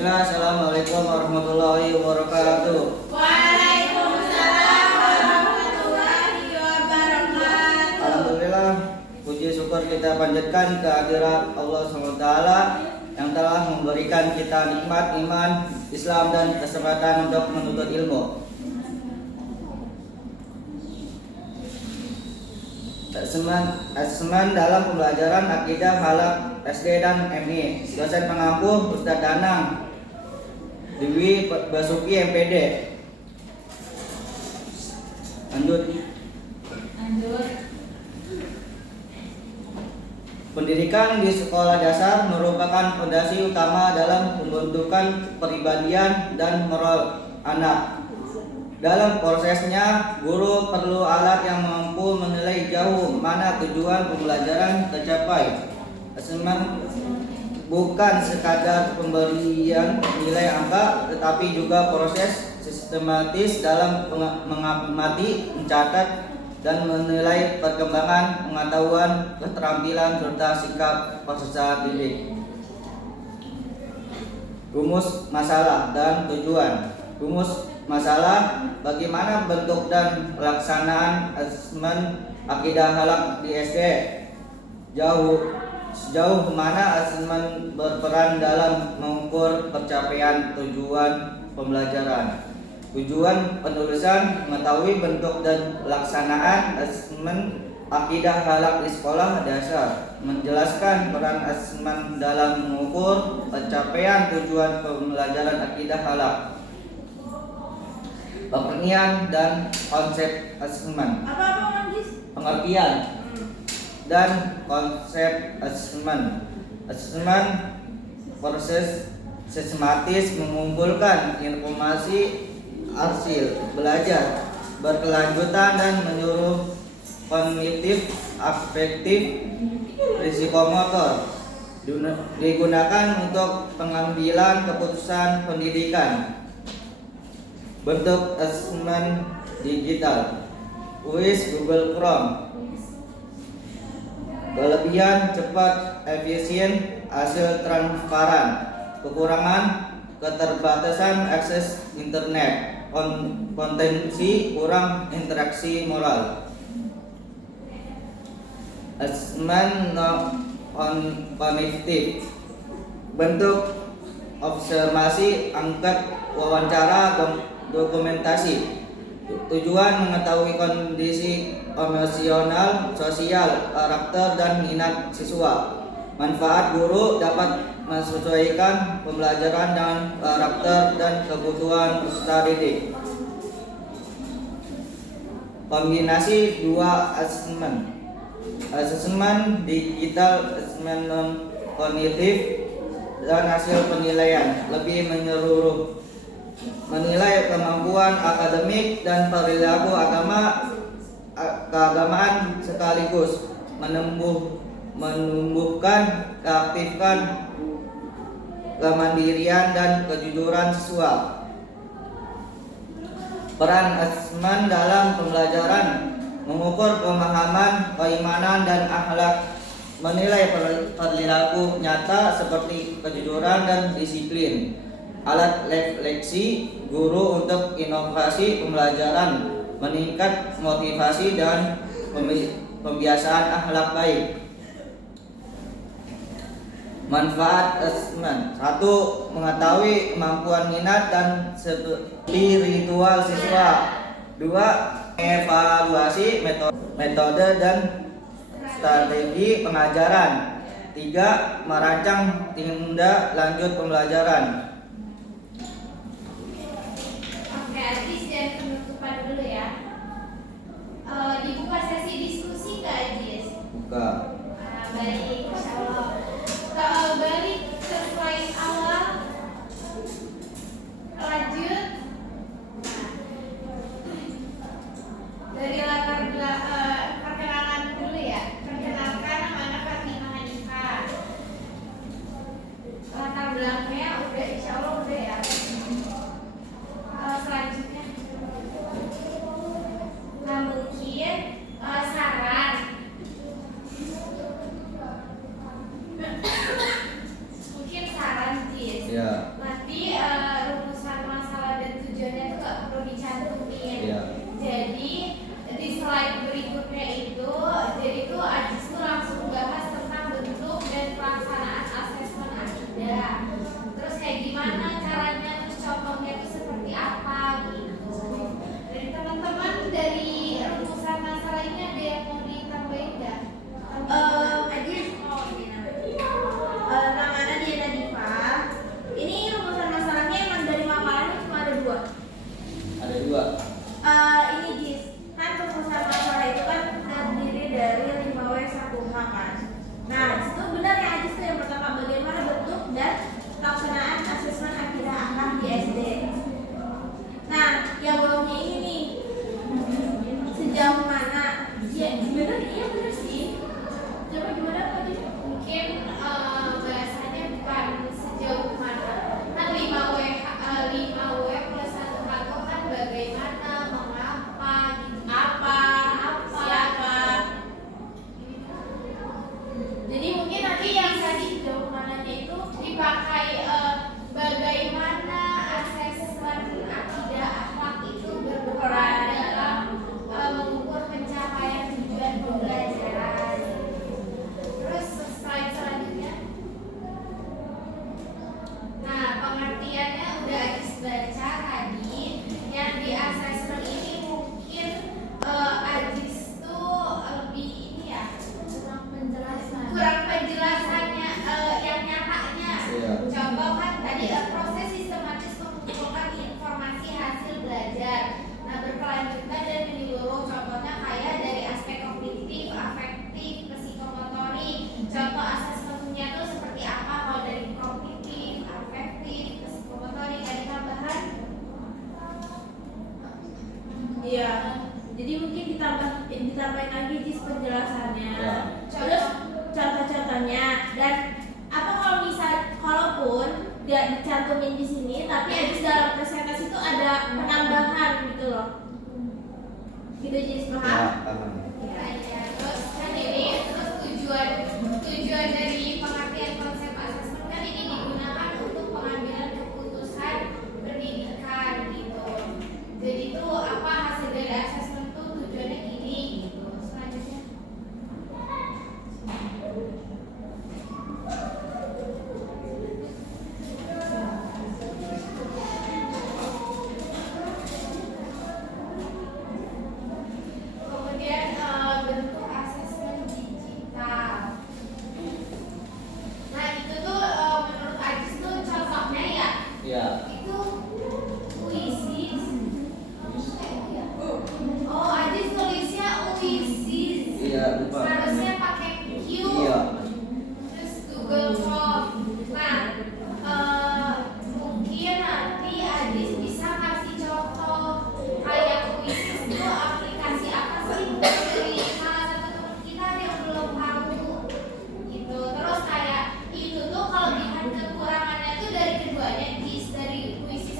Bismillah, assalamualaikum warahmatullahi wabarakatuh. Waalaikumsalam warahmatullahi wabarakatuh. Alhamdulillah, puji syukur kita panjatkan kehadirat Allah SWT yang telah memberikan kita nikmat iman, Islam dan kesempatan untuk menuntut ilmu. Asesmen dalam pembelajaran akidah halak SD dan MI. Dosen pengampu Ustadz Danang Dewi Basuki MPD. Lanjut. Pendidikan di sekolah dasar merupakan fondasi utama dalam pembentukan kepribadian dan moral anak. Dalam prosesnya, guru perlu alat yang mampu menilai jauh mana tujuan pembelajaran tercapai. Asesmen bukan sekadar pemberian nilai angka, tetapi juga proses sistematis dalam mengamati, mencatat, dan menilai perkembangan pengetahuan, keterampilan, serta sikap peserta didik. Rumus masalah dan tujuan. Rumus masalah: bagaimana bentuk dan pelaksanaan asesmen akidah halak di SD? Sejauh mana asesmen berperan dalam mengukur pencapaian tujuan pembelajaran? Tujuan penulisan: mengetahui bentuk dan pelaksanaan asesmen akidah halak di sekolah dasar. Menjelaskan peran asesmen dalam mengukur pencapaian tujuan pembelajaran akidah halak. Pengertian dan konsep asesmen. Pengertian dan konsep asesmen. Asesmen proses sistematis mengumpulkan informasi hasil belajar berkelanjutan dan menyuruh kognitif, afektif, psikomotor digunakan untuk pengambilan keputusan pendidikan. Bentuk asesmen digital: UIS, Google Chrome. Kelebihan: cepat, efisien, hasil transparan. Kekurangan: keterbatasan akses internet, potensi kurang interaksi moral. Asesmen kognitif: bentuk observasi, angket, wawancara, dokumentasi. Tujuan: mengetahui kondisi emosional, sosial, karakter, dan minat siswa. Manfaat: guru dapat menyesuaikan pembelajaran dengan karakter dan kebutuhan peserta didik. Kombinasi dua asesmen: asesmen digital, asesmen non kognitif, dan hasil penilaian lebih menyeluruh. Menilai kemampuan akademik dan perilaku keagamaan sekaligus menumbuhkan, keaktifkan kemandirian dan kejujuran siswa. Peran asesmen dalam pembelajaran: mengukur pemahaman, keimanan, dan akhlak, menilai perilaku nyata seperti kejujuran dan disiplin. Alat refleksi guru untuk inovasi pembelajaran, meningkat motivasi dan pembiasaan akhlak baik. Manfaat asesmen: 1. Mengetahui kemampuan, minat, dan spiritual siswa. 2. Evaluasi metode dan strategi pengajaran. 3. Merancang tindak lanjut pembelajaran. Artis dan penutupan dulu ya. Dibuka sesi diskusi Kak Ajis. Buka. Baik, Masya Allah. Balik ke slide awal. Lanjut. Dari latar perkenalan dulu ya. Perkenalkan, nama Fatimah Hanifah. Latar belakangnya udah, Insya Allah udah ya. Selanjutnya, nah mungkin saran Jis, Ya. nanti ya. Terus kayak gimana caranya, terus contohnya itu seperti apa gitu. Dari teman-teman dari rumusan masalah ini ada yang mau ditambahin nggak? Adis, namanya Diana Diva. Ini rumusan masalahnya emang dari makalahnya cuma ada 2. Ada 2. Ini Jis, kan rumusan masalah itu kan terdiri dari 5W1H kan. Nah, disitu benar ya Jis tuh yang pertama, bagaimana bentuk dan pelaksanaan asesmen akidah akhlak di SD. Nah, yang belumnya ini nih, sejauh mana? Ya, benar, iya benar sih. Coba gimana Pak Jis? Mungkin bahasanya bukan sejauh mana. Kan 5W plus 1H itu kan bagaimana, mengapa, gitu. Apa, siapa? Jadi mungkin nanti yang tadi sejauh mananya itu Dipakai bagaimana asesmen akidah akhlak itu berperan dalam mengukur pencapaian tujuan pembelajaran. Terus slide selanjutnya. Nah, pengertiannya udah Ajis baca tadi. Yang di asesmen ini mungkin Ajis tuh lebih ini ya, kurang penjelasannya yang nyatanya. Iya. Contoh kan tadi proses sistematis mengumpulkan informasi hasil belajar. Nah, berkelanjutan dan menyeluruh. Contohnya kayak dari aspek kognitif, afektif, psikomotorik. Contoh asesmennya tuh seperti apa kalau dari kognitif, afektif, psikomotorik. Ada tambahan? iya. Jadi mungkin ditambahin lagi Jis penjelasannya. Ya. Terus contoh-contohnya dan apa kalau kalaupun tidak dicantumin di sini tapi Ajis dalam presentasi itu ada penambahan gitu loh. Gitu Jis, Ya, paham? paham. Ya, terus kan ini terus tujuan dari pengertian konsep asesmen kan ini digunakan untuk pengambilan keputusan pendidikan gitu. Jadi itu apa hasil dari asesmen itu tujuannya gini gitu. Selanjutnya. Kemudian bentuk asesmen digital. Nah itu tuh menurut Ajis tuh contohnya ya Ya. itu puisi. Oh Ajis tulisnya puisi. Iya, lupa. Harusnya pakai Q. Iya. Terus Google Form. Nah mungkin nanti Ajis bisa kasih contoh kayak puisi itu aplikasi apa sih dari salah satu teman kita yang belum tahu gitu. Terus kayak itu tuh kelebihan kekurangannya tuh dari keduanya, dari puisi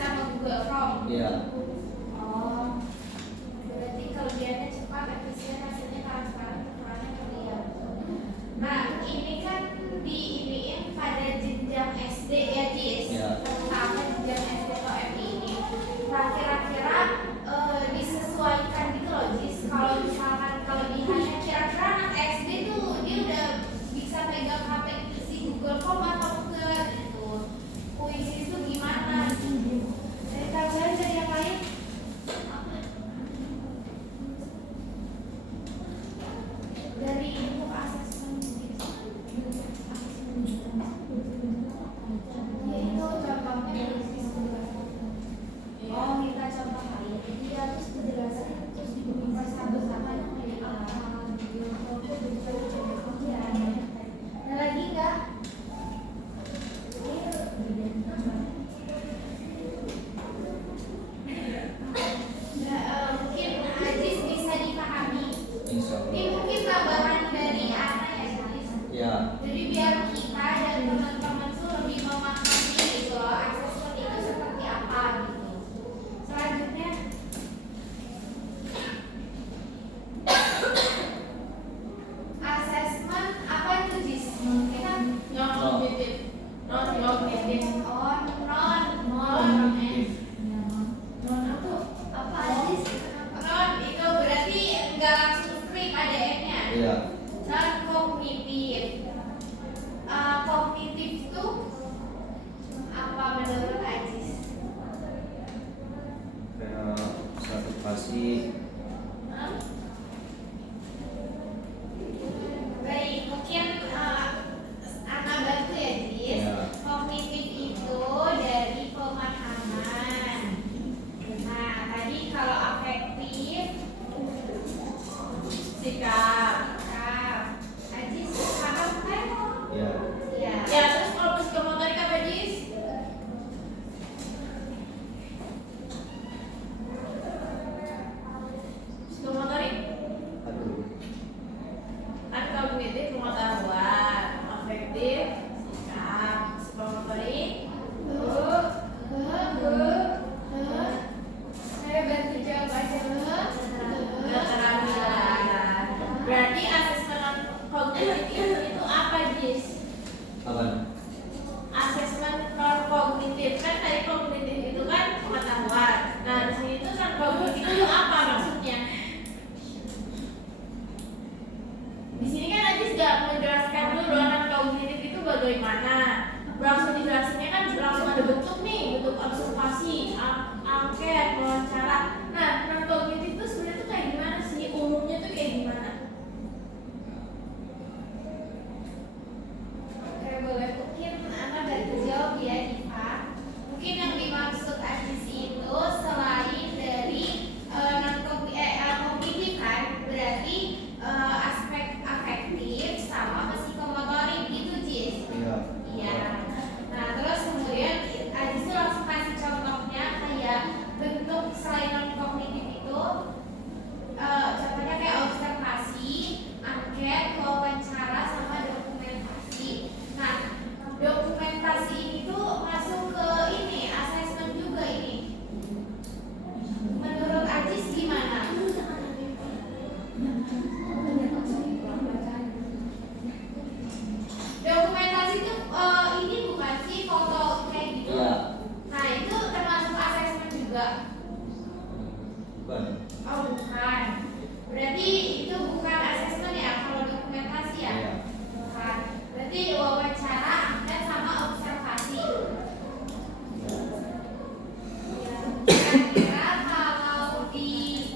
kira-kira kalau di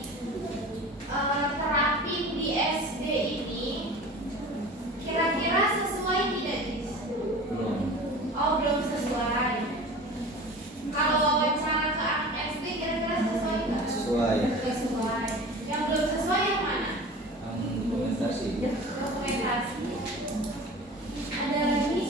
terapin di SD ini kira-kira sesuai tidak, Jis? Belum. Oh, belum sesuai. Kalau wawancara ke anak SD kira-kira sesuai nggak? Sesuai. Sesuai. Yang belum sesuai yang mana? Dokumentasi. Dokumentasi. Ada lagi?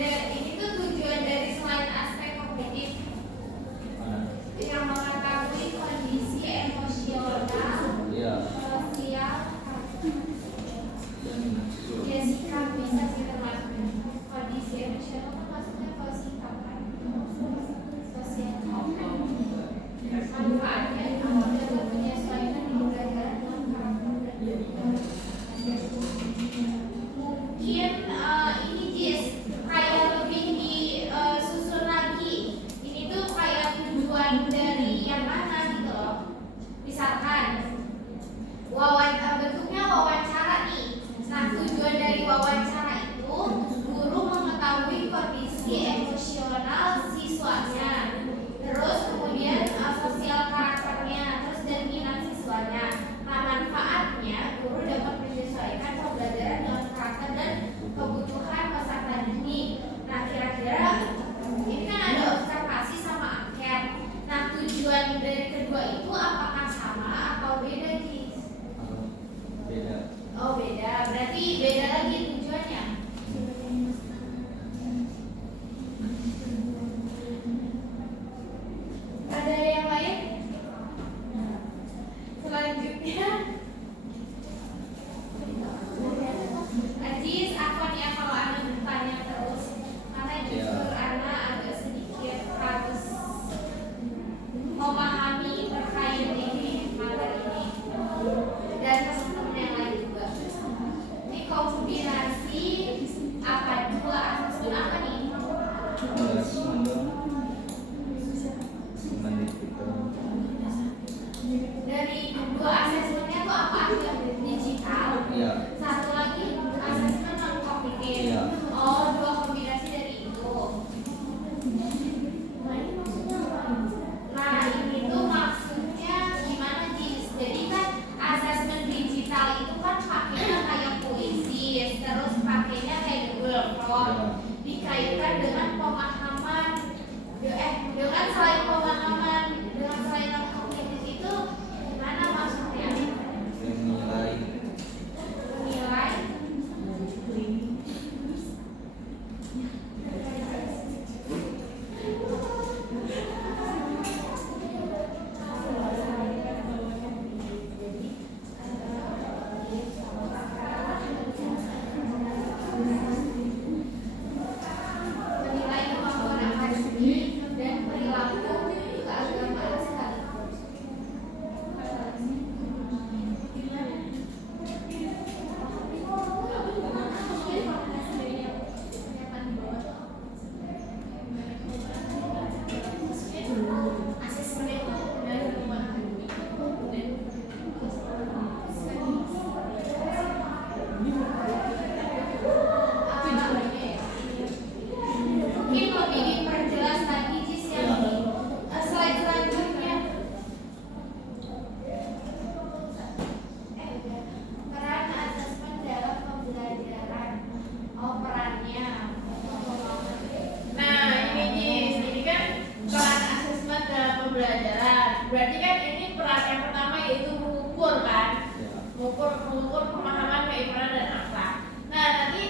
Ini tuh tujuan dari selain aspek kognitif Mana? yang mengetahui kondisi emosional, Iya. sosial, ya sikap bisa sih termasuk kondisi emosional kan maksudnya kalau sikap kan sosial manfaatnya dapat penyesuaian di pembelajaran dengan karakter dan mungkin ini Jis kayak lebih disusun lagi. Ini tuh kayak tujuan dari yang mana gitu loh. Misalkan bentuknya wawancara nih. Nah, tujuan dari wawancara itu guru mengetahui kondisi emosional siswanya. Terus kemudian sosial karakternya, terus dan minat siswanya. Nah, manfaatnya guru dapat menyesuaikan pembelajaran dengan karakter dan kebutuhan peserta didik. Nah, kira-kira ini kan ada observasi sama angket. Nah, tujuan dari kedua itu apakah sama atau beda, Jis? Beda. Oh, beda. Berarti beda lagi tujuannya. Ada yang lain? Selanjutnya Ajis, apa nih kalau Ana bertanya terus? Karena jujur Ana agak sedikit harus memahami terkait ini materi ini dan teman-teman yang lain juga. Ini kombinasi apa dua asesmen apa nih? Dari dua asesmennya tuh apa aja? Digital. Iya. Satu lagi asesmen non kognitif. Iya. Oh, dua kombinasi dari itu. Nah, ini tuh maksudnya gimana, Jis? Jadi kan asesmen digital itu kan pakainya kayak puisi, terus pakainya kayak Google Form, dikaitkan dengan pemahaman, dengan selain pemahaman, dengan selain non kognitif itu gimana maksudnya? Menilai. Menilai. Menilai kemampuan akademik dan perilaku keagamaan sekaligus. Asesmen itu dari kemampuan akademik mungkin lebih diperjelas lagi, Jis, yang di slide selanjutnya. Peran asesmen dalam pembelajaran. Oh, perannya. Nah, ini Jis, ini kan peran asesmen dalam pembelajaran. Berarti kan ini peran yang pertama yaitu mengukur kan? Mengukur pemahaman, keimanan dan akhlak. Nah, nanti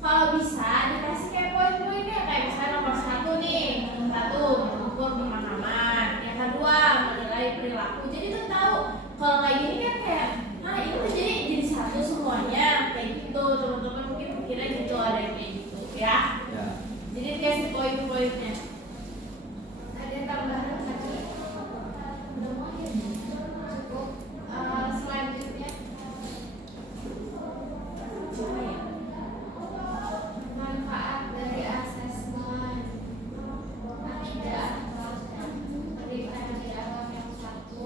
kalau bisa dikasih kayak poin-poinnya kayak misalnya nomor satu nih, mengukur pemahaman, yang kedua menilai perilaku. Jadi tuh tahu kalau kayak gini kan kayak, ini tuh jadi satu semuanya kayak gitu. Teman-teman mungkin mikirnya gitu, ada yang kayak gitu ya. Ya. Jadi dikasih poin-poinnya. Ada tambahan lagi? Cukup. Selanjutnya manfaat dari asesmen tidak pendidikan di alam yang satu.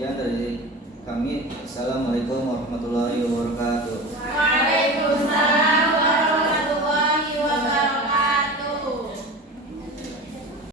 Sekian dari kami. Assalamualaikum warahmatullahi wabarakatuh.